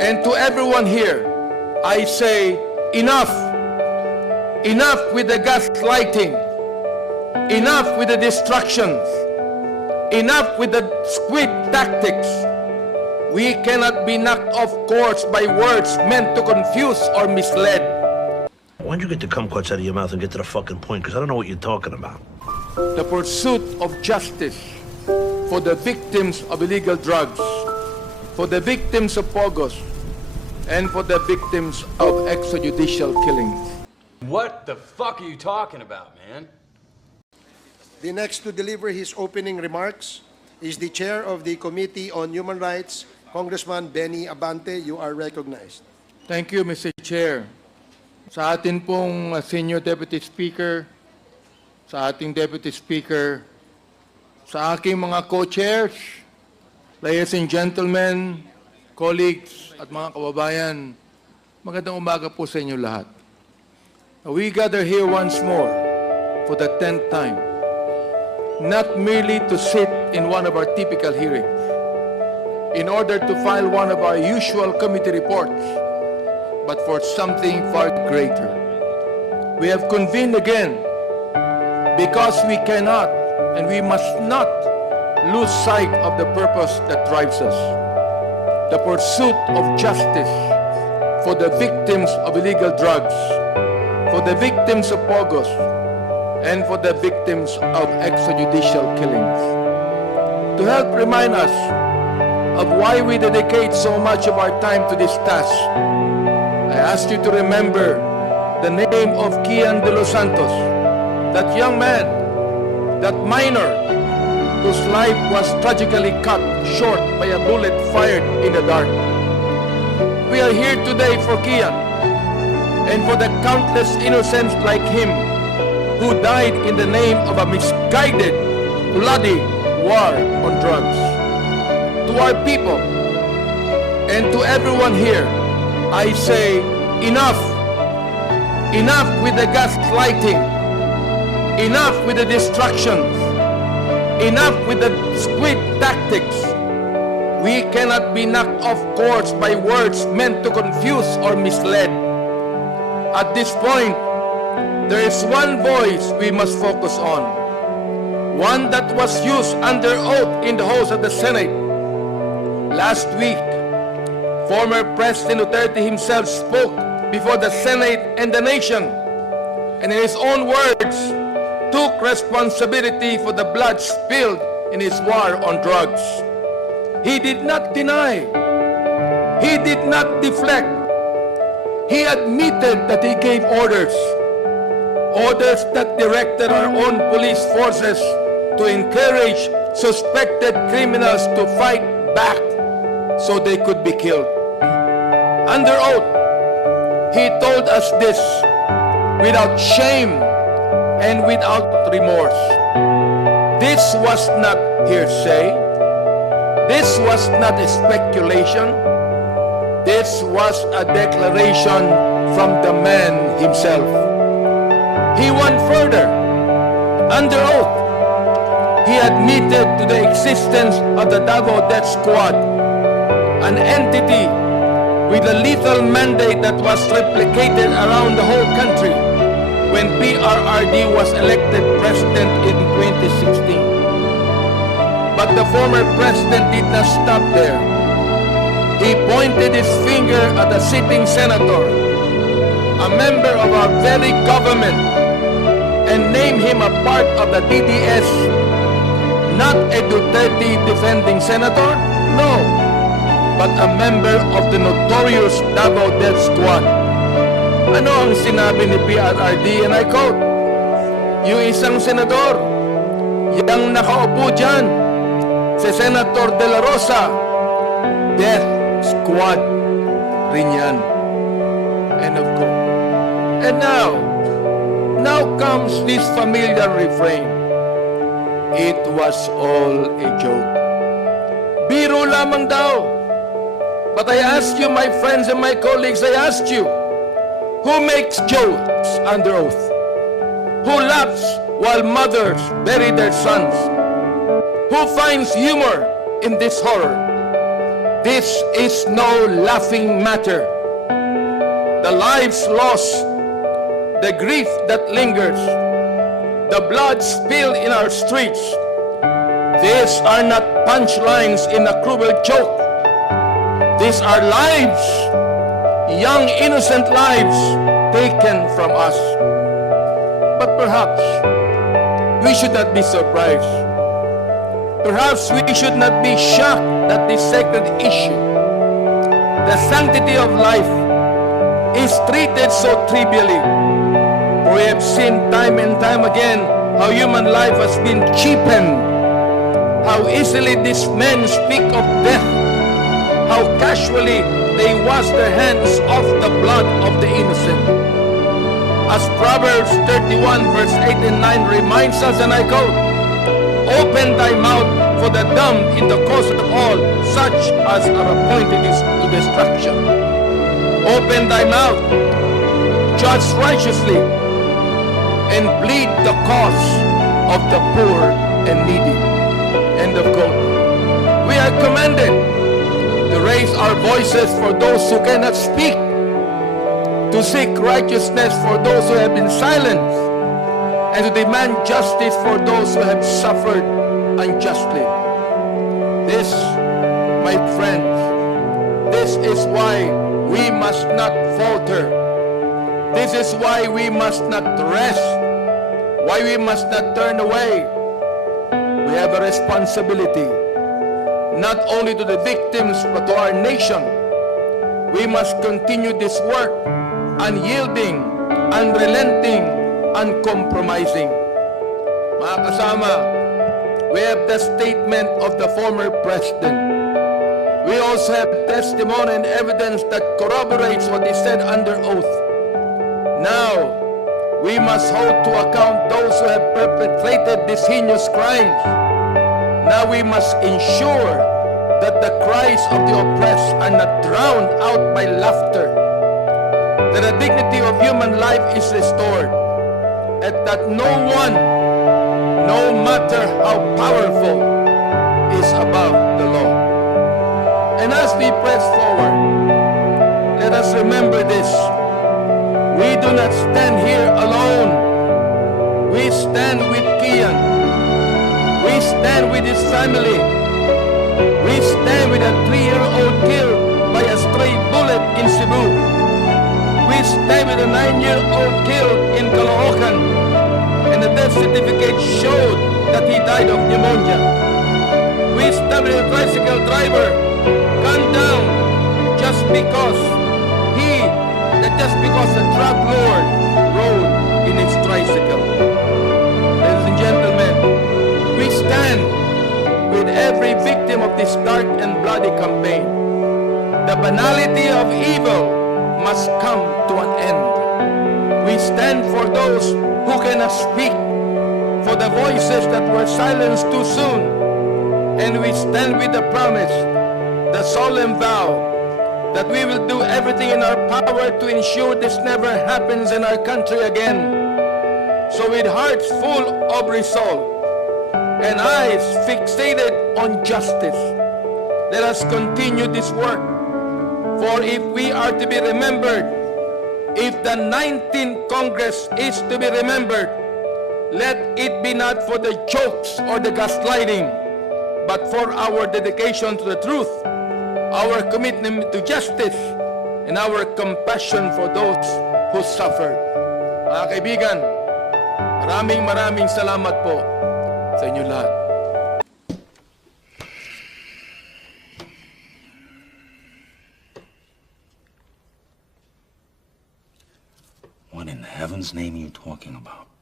And to everyone here, I say, enough. Enough with the gaslighting. Enough with the distractions. Enough with the squid tactics. We cannot be knocked off course by words meant to confuse or mislead. Why don't you get the kumquats out of your mouth and get to the fucking point? Because I don't know what you're talking about. The pursuit of justice for the victims of illegal drugs, for the victims of pogos, and for the victims of extrajudicial killings. What the fuck are you talking about, man? The next to deliver his opening remarks is the Chair of the Committee on Human Rights, Congressman Benny Abante. You are recognized. Thank you, Mr. Chair. Sa atin pong Senior Deputy Speaker, sa ating Deputy Speaker, sa aking mga co-chairs, ladies and gentlemen, colleagues at mga kababayan, magandang umaga po sa inyo lahat. We gather here once more for the 10th time, not merely to sit in one of our typical hearings, in order to file one of our usual committee reports, but for something far greater. We have convened again because we cannot and we must not lose sight of the purpose that drives us. The pursuit of justice for the victims of illegal drugs, for the victims of pogos, and for the victims of extrajudicial killings. To help remind us of why we dedicate so much of our time to this task, I ask you to remember the name of Kian de los Santos, that young man, that minor, whose life was tragically cut short by a bullet fired in the dark. We are here today for Kian and for the countless innocents like him who died in the name of a misguided, bloody war on drugs. To our people and to everyone here, I say, enough. Enough with the gaslighting. Enough with the distractions. Enough with the squid tactics. We cannot be knocked off course by words meant to confuse or mislead. At this point, there is one voice we must focus on. One that was used under oath in the halls of the Senate. Last week, former President Duterte himself spoke before the Senate and the nation, and in his own words, took responsibility for the blood spilled in his war on drugs. He did not deny. He did not deflect. He admitted that he gave orders. Orders that directed our own police forces to encourage suspected criminals to fight back so they could be killed. Under oath, he told us this without shame and without remorse. This was not hearsay. This was not a speculation. This was a declaration from the man himself. He went further. Under oath, he admitted to the existence of the Davao Death Squad, an entity with a lethal mandate that was replicated around the whole country when PRRD was elected president in 2016. But the former president did not stop there. He pointed his finger at a sitting senator, a member of our very government, and named him a part of the DDS. Not a Duterte defending senator, no, but a member of the notorious Davao Death Squad. Ano ang sinabi ni PRRD, and I quote, yung isang senador, yang nakaupo dyan, si Senator De La Rosa, Death Squad rin yan. End of quote. And now comes this familiar refrain. It was all a joke. Biro lamang daw. But I ask you, my friends and my colleagues, I ask you, who makes jokes under oath? Who laughs while mothers bury their sons? Who finds humor in this horror? This is no laughing matter. The lives lost, the grief that lingers, the blood spilled in our streets. These are not punchlines in a cruel joke. These are lives, young innocent lives taken from us. But perhaps we should not be surprised. Perhaps we should not be shocked that this sacred issue, the sanctity of life, is treated so trivially. For we have seen time and time again how human life has been cheapened, how easily these men speak of death, how casually they wash their hands off the blood of the innocent. As Proverbs 31 verse 8 and 9 reminds us, and I quote, "Open thy mouth for the dumb in the cause of all, such as are appointed to destruction. Open thy mouth, judge righteously, and plead the cause of the poor and needy." End of quote. We are commanded to raise our voices for those who cannot speak, to seek righteousness for those who have been silenced, and to demand justice for those who have suffered unjustly. This, my friends, this is why we must not falter. This is why we must not rest, why we must not turn away. We have a responsibility, not only to the victims, but to our nation. We must continue this work, unyielding, unrelenting, uncompromising. Mga kasama, we have the statement of the former president. We also have testimony and evidence that corroborates what he said under oath. Now, we must hold to account those who have perpetrated these heinous crimes. Now we must ensure that the cries of the oppressed are not drowned out by laughter, that the dignity of human life is restored, and that no one, no matter how powerful, is above the law. And as we press forward, let us remember this. We do not stand here alone. We stand with Kian. We stand with his family. We stand with a 3-year-old killed by a stray bullet in Cebu. We stand with a 9-year-old killed in Caloocan, and the death certificate showed that he died of pneumonia. We stand with a tricycle driver gunned down just because a drug lord rode in his tricycle. Ladies and gentlemen, we stand with every victim of this dark and bloody campaign. The banality of evil must come to an end. We stand for those who cannot speak, for the voices that were silenced too soon, and we stand with the promise, the solemn vow, that we will do everything in our power to ensure this never happens in our country again. So with hearts full of resolve and eyes fixated on justice, let us continue this work. For if we are to be remembered, if the 19th Congress is to be remembered, let it be not for the jokes or the gaslighting, but for our dedication to the truth, our commitment to justice, and our compassion for those who suffer. Mga kaibigan, maraming salamat po sa inyo lahat. What in heaven's name are you talking about?